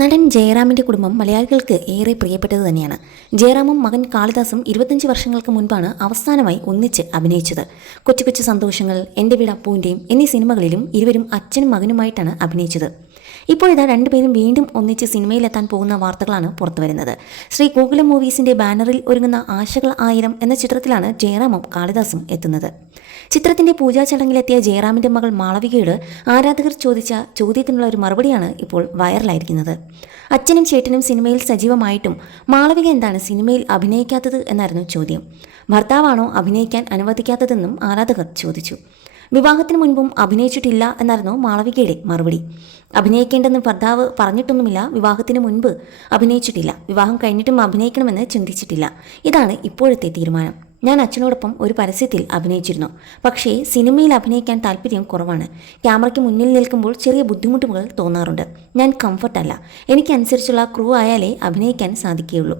നടൻ ജയറാമിൻ്റെ കുടുംബം മലയാളികൾക്ക് ഏറെ പ്രിയപ്പെട്ടത് തന്നെയാണ്. ജയറാമും മകൻ കാളിദാസും 25 വർഷങ്ങൾക്ക് മുൻപാണ് അവസാനമായി ഒന്നിച്ച് അഭിനയിച്ചത്. കൊച്ചു കൊച്ചു സന്തോഷങ്ങൾ, എൻ്റെ വീട് അപ്പൂവിൻ്റെയും എന്നീ സിനിമകളിലും ഇരുവരും അച്ഛനും മകനുമായിട്ടാണ് അഭിനയിച്ചത്. ഇപ്പോഴിതാ രണ്ടുപേരും വീണ്ടും ഒന്നിച്ച് സിനിമയിലെത്താൻ പോകുന്ന വാർത്തകളാണ് പുറത്തുവരുന്നത്. ശ്രീ ഗോകുലം മൂവീസിൻ്റെ ബാനറിൽ ഒരുങ്ങുന്ന ആശകൾ 1000 എന്ന ചിത്രത്തിലാണ് ജയറാമും കാളിദാസും എത്തുന്നത്. ചിത്രത്തിൻ്റെ പൂജാ ചടങ്ങിലെത്തിയ ജയറാമിൻ്റെ മകൾ മാളവികയോട് ആരാധകർ ചോദിച്ച ചോദ്യത്തിനുള്ള ഒരു മറുപടിയാണ് ഇപ്പോൾ വൈറലായിരിക്കുന്നത്. അച്ഛനും ചേട്ടനും സിനിമയിൽ സജീവമായിട്ടും മാളവിക എന്താണ് സിനിമയിൽ അഭിനയിക്കാത്തത് എന്നായിരുന്നു ചോദ്യം. ഭർത്താവാണോ അഭിനയിക്കാൻ അനുവദിക്കാത്തതെന്നും ആരാധകർ ചോദിച്ചു. വിവാഹത്തിന് മുൻപും അഭിനയിച്ചിട്ടില്ല എന്നായിരുന്നു മാളവികയുടെ മറുപടി. അഭിനയിക്കേണ്ടെന്ന് ഭർത്താവ് പറഞ്ഞിട്ടൊന്നുമില്ല, വിവാഹത്തിന് മുൻപ് അഭിനയിച്ചിട്ടില്ല, വിവാഹം കഴിഞ്ഞിട്ടും അഭിനയിക്കണമെന്ന് ചിന്തിച്ചിട്ടില്ല. ഇതാണ് ഇപ്പോഴത്തെ തീരുമാനം. ഞാൻ അച്ഛനോടൊപ്പം ഒരു പരസ്യത്തിൽ അഭിനയിച്ചിരുന്നു, പക്ഷേ സിനിമയിൽ അഭിനയിക്കാൻ താല്പര്യം കുറവാണ്. ക്യാമറയ്ക്ക് മുന്നിൽ നിൽക്കുമ്പോൾ ചെറിയ ബുദ്ധിമുട്ടുകൾ തോന്നാറുണ്ട്. ഞാൻ കംഫർട്ടല്ല, എനിക്കനുസരിച്ചുള്ള ക്രൂ ആയാലേ അഭിനയിക്കാൻ സാധിക്കുകയുള്ളൂ.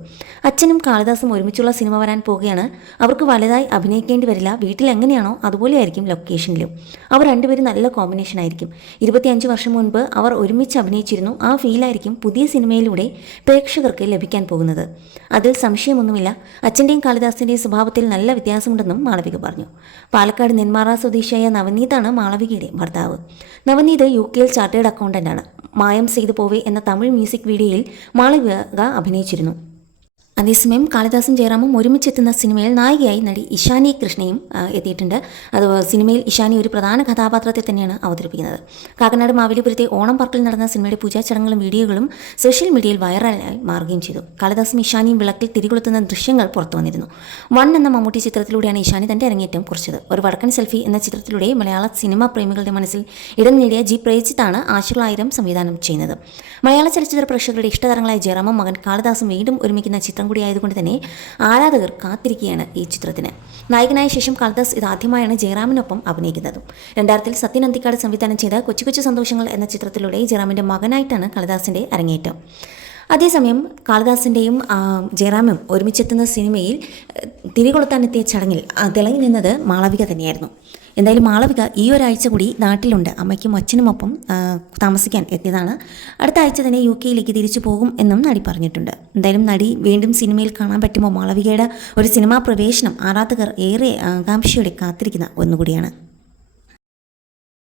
അച്ഛനും കാളിദാസും ഒരുമിച്ചുള്ള സിനിമ വരാൻ പോവുകയാണ്. അവർക്ക് വലുതായി അഭിനയിക്കേണ്ടി വരില്ല. വീട്ടിൽ എങ്ങനെയാണോ അതുപോലെയായിരിക്കും ലൊക്കേഷനിലും. അവർ രണ്ടുപേരും നല്ല കോമ്പിനേഷൻ ആയിരിക്കും. 25 വർഷം മുൻപ് അവർ ഒരുമിച്ച് അഭിനയിച്ചിരുന്നു. ആ ഫീലായിരിക്കും പുതിയ സിനിമയിലൂടെ പ്രേക്ഷകർക്ക് ലഭിക്കാൻ പോകുന്നത്. അതിൽ സംശയമൊന്നുമില്ല. അച്ഛൻ്റെയും കാളിദാസിൻ്റെയും സ്വഭാവത്തിൽ നല്ല വ്യത്യാസമുണ്ടെന്നും മാളവിക പറഞ്ഞു. പാലക്കാട് നെന്മാറ സ്വദേശിയായ നവനീതാണ് മാളവികയുടെ ഭർത്താവ്. നവനീത് UK ചാർട്ടേഡ് അക്കൗണ്ടൻ്റാണ്. മായം ചെയ്തു പോവേ എന്ന തമിഴ് മ്യൂസിക് വീഡിയോയിൽ മാളവിക അഭിനയിച്ചിരുന്നു. അതേസമയം കാളിദാസും ജയറാമും ഒരുമിച്ചെത്തുന്ന സിനിമയിൽ നായികയായി നടി ഇഷാനി കൃഷ്ണയും എത്തിയിട്ടുണ്ട്. അത് സിനിമയിൽ ഇഷാനി ഒരു പ്രധാന കഥാപാത്രത്തെ തന്നെയാണ് അവതരിപ്പിക്കുന്നത്. കാക്കനാട് മാവേലിപുരത്തെ ഓണം പാർക്കിൽ നടന്ന സിനിമയുടെ പൂജാ ചടങ്ങുകളും വീഡിയോകളും സോഷ്യൽ മീഡിയയിൽ വൈറലായി മാറുകയും ചെയ്തു. കാളിദാസും ഇഷാനിയും വിളക്കിൽ തിരികൊളുത്തുന്ന ദൃശ്യങ്ങൾ പുറത്തു വന്നിരുന്നു. 1 എന്ന മമ്മൂട്ടി ചിത്രത്തിലൂടെയാണ് ഇഷാനി തൻ്റെ അരങ്ങേറ്റം കുറിച്ചത്. ഒരു വടക്കൻ സെൽഫി എന്ന ചിത്രത്തിലൂടെ മലയാള സിനിമാ പ്രേമികളുടെ മനസ്സിൽ ഇടം നേടിയ ജി പ്രേജിത്താണ് ആശകൾ 1000 സംവിധാനം ചെയ്യുന്നത്. മലയാള ചലച്ചിത്ര പ്രേക്ഷകരുടെ ഇഷ്ടതാരങ്ങളായ ജയറാമും മകൻ കാളിദാസും വീണ്ടും ഒരുമിക്കുന്ന ചിത്രം കൂടി ആയതുകൊണ്ട് തന്നെ ആരാധകർ കാത്തിരിക്കുകയാണ് ഈ ചിത്രത്തിന്. നായകനായ ശേഷം കാളിദാസ് ഇതാദ്യമായാണ് ജയറാമിനൊപ്പം അഭിനയിക്കുന്നത്. 2000-ൽ സത്യൻ അന്തിക്കാട് സംവിധാനം ചെയ്ത കൊച്ചു കൊച്ചു സന്തോഷങ്ങൾ എന്ന ചിത്രത്തിലൂടെ ജയറാമിൻ്റെ മകനായിട്ടാണ് കാളിദാസിൻ്റെ അരങ്ങേറ്റം. അതേസമയം കാളിദാസിൻ്റെയും ജയറാമും ഒരുമിച്ചെത്തുന്ന സിനിമയിൽ തിരികൊളുത്താനെത്തിയ ചടങ്ങിൽ തിളങ്ങി നിന്നത് മാളവിക തന്നെയായിരുന്നു. എന്തായാലും മാളവിക ഈ ഒരാഴ്ച കൂടി നാട്ടിലുണ്ട്. അമ്മയ്ക്കും അച്ഛനുമൊപ്പം താമസിക്കാൻ എത്തിയതാണ്. അടുത്ത ആഴ്ച തന്നെ UK തിരിച്ചു പോകും എന്നും നടി പറഞ്ഞിട്ടുണ്ട്. എന്തായാലും നടി വീണ്ടും സിനിമയിൽ കാണാൻ പറ്റുമ്പോൾ മാളവികയുടെ ഒരു സിനിമാ പ്രവേശനം ആരാധകർ ഏറെ ആകാംക്ഷയോടെ കാത്തിരിക്കുന്ന ഒന്നുകൂടിയാണ്.